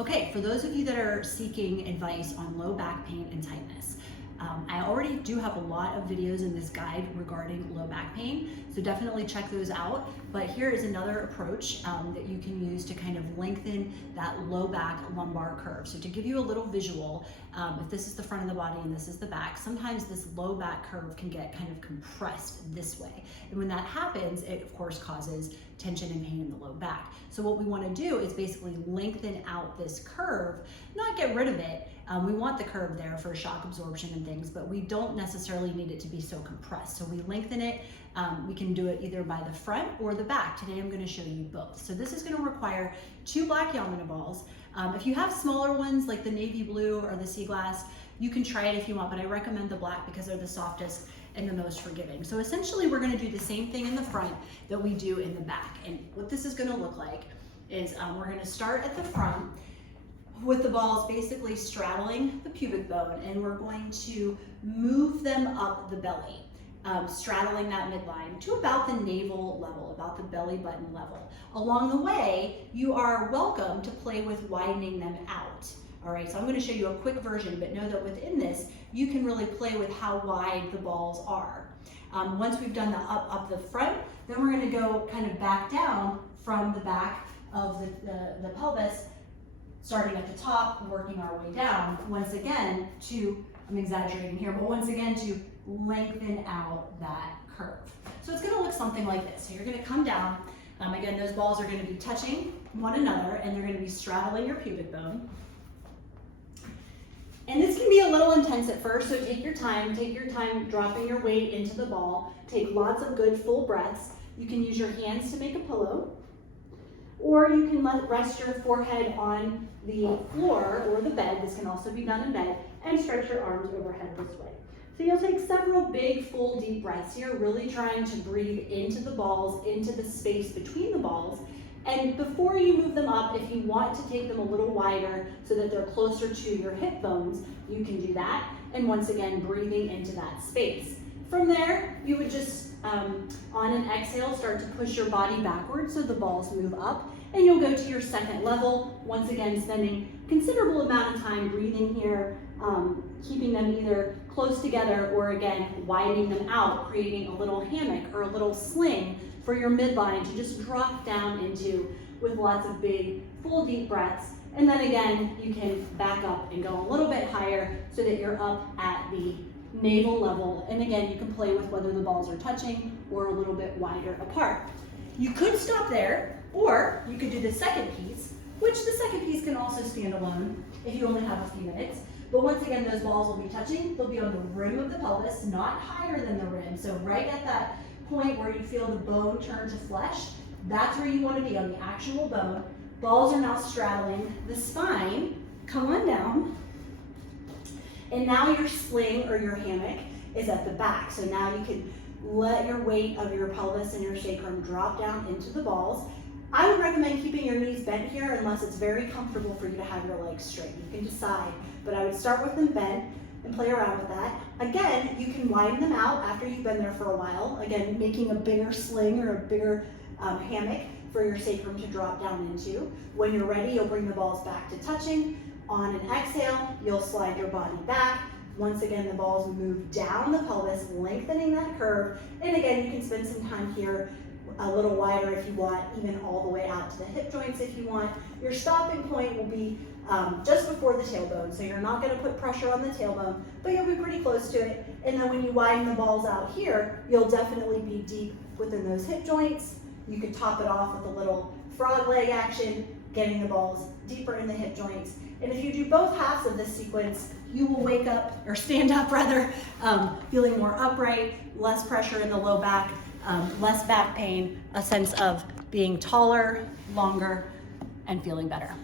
Okay, for those of you that are seeking advice on low back pain and tightness, I already do have a lot of videos in this guide regarding low back pain, so definitely check those out. But here is another approach that you can use to kind of lengthen that low back lumbar curve. So to give you a little visual, if this is the front of the body and this is the back, sometimes this low back curve can get kind of compressed this way. And when that happens, it of course causes tension and pain in the low back. So what we want to do is basically lengthen out this curve, not get rid of it. We want the curve there for shock absorption and things, but we don't necessarily need it to be so compressed. So we lengthen it. We can do it either by the front or the back. Today I'm going to show you both. So this is going to require 2 black Yamana balls. If you have smaller ones like the navy blue or the sea glass, you can try it if you want, but I recommend the black because they're the softest and the most forgiving. So essentially we're going to do the same thing in the front that we do in the back. And what this is going to look like is we're going to start at the front with the balls basically straddling the pubic bone, and we're going to move them up the belly, straddling that midline to about the navel level, about the belly button level. Along the way, you are welcome to play with widening them out. All right, so I'm going to show you a quick version, but know that within this, you can really play with how wide the balls are. Once we've done the up the front, then we're going to go kind of back down from the back of the pelvis, starting at the top, working our way down, once again to, I'm exaggerating here, but once again to lengthen out that curve. So it's going to look something like this. So you're going to come down, again, those balls are going to be touching one another, and they're going to be straddling your pubic bone. And this can be a little intense at first, so take your time dropping your weight into the ball. Take lots of good full breaths. You can use your hands to make a pillow, or you can rest your forehead on the floor or the bed. This can also be done in bed, and stretch your arms overhead this way. So you'll take several big, full, deep breaths here, really trying to breathe into the balls, into the space between the balls. And before you move them up, if you want to take them a little wider so that they're closer to your hip bones, you can do that. And once again, breathing into that space. From there, you would just, on an exhale, start to push your body backwards so the balls move up. And you'll go to your second level, once again spending a considerable amount of time breathing here, keeping them either close together or again, widening them out, creating a little hammock or a little sling for your midline to just drop down into with lots of big, full, deep breaths. And then again, you can back up and go a little bit higher so that you're up at the navel level. And again, you can play with whether the balls are touching or a little bit wider apart. You could stop there, or you could do the second piece, which the second piece can also stand alone if you only have a few minutes. But once again, those balls will be touching. They'll be on the rim of the pelvis, not higher than the rim. So right at that point where you feel the bone turn to flesh, that's where you want to be, on the actual bone. Balls are now straddling the spine. Come on down. And now your sling or your hammock is at the back. So now you can let your weight of your pelvis and your sacrum drop down into the balls. I would recommend keeping your knees bent here unless it's very comfortable for you to have your legs straight. You can decide, but I would start with them bent and play around with that. Again, you can widen them out after you've been there for a while. Again, making a bigger sling or a bigger hammock for your sacrum to drop down into. When you're ready, you'll bring the balls back to touching. On an exhale, you'll slide your body back. Once again, the balls move down the pelvis, lengthening that curve. And again, you can spend some time here a little wider if you want, even all the way out to the hip joints if you want. Your stopping point will be just before the tailbone, so you're not going to put pressure on the tailbone, but you'll be pretty close to it. And then when you widen the balls out here, you'll definitely be deep within those hip joints. You could top it off with a little frog leg action, getting the balls deeper in the hip joints. And if you do both halves of this sequence, you will wake up, or stand up rather, feeling more upright, less pressure in the low back, less back pain, a sense of being taller, longer, and feeling better.